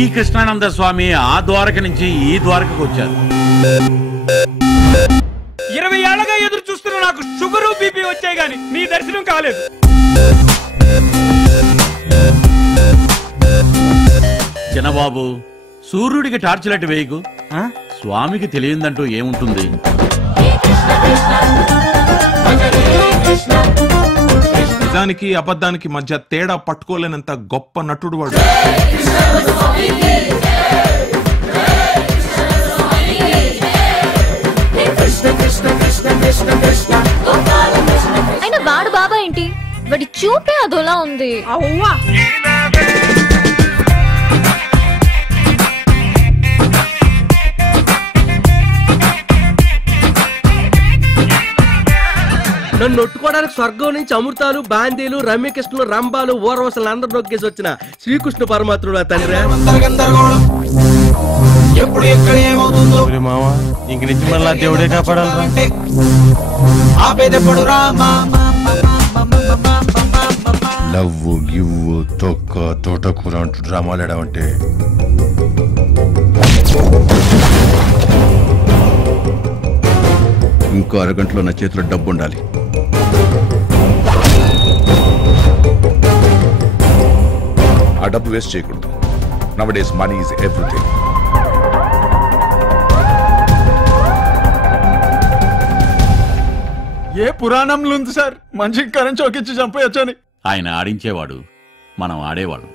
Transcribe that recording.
ఈ కృష్ణానంద స్వామి ఆ ద్వారక నుంచి ఈ ద్వారకకు వచ్చారు. 20 ఏళ్లగా ఎదురు చూస్తున్న నాకు షుగరు బీపీ వచ్చాయి గాని నీ దర్శనం కాలేదు. చిన్నబాబు, సూర్యుడికి టార్చ్ లైట్ వేయకు. స్వామికి తెలియదంటూ ఏముంటుంది? నిజానికి అబద్ధానికి మధ్య తేడా పట్టుకోలేనంత గొప్ప నటుడు వాడు. అయినా వాడు బాబా ఏంటి? వాడి చూపే అదోలా ఉంది. నన్ను నొట్టుకోవడానికి స్వర్గం నుంచి అమృతాలు, బాందీలు, రమ్యకృష్ణులు, రంభాలు, ఊర్వశలు అందరూ నొక్కేసి వచ్చిన శ్రీకృష్ణ పరమాత్ముడు తండ్రి. మామ ఇంక నుంచి మళ్ళా దేవుడే కాపాడాలి. లవ్వు గివ్వు తొక్క తోటకూర అంటూ డ్రామాలు ఆడావంటే ఇంకో అరగంటలో నా చేతిలో డబ్బు ఉండాలి. ఆ డబ్బు వేస్ట్ చేయకూడదు. నవడేస్ మనీ ఈజ్ ఎవ్రీథింగ్. ఏ పురాణంలో ఉంది సార్ మనిషికి కరెంట్ చౌకిచ్చి చంపేయచ్చని? ఆయన ఆడించేవాడు, మనం ఆడేవాడు.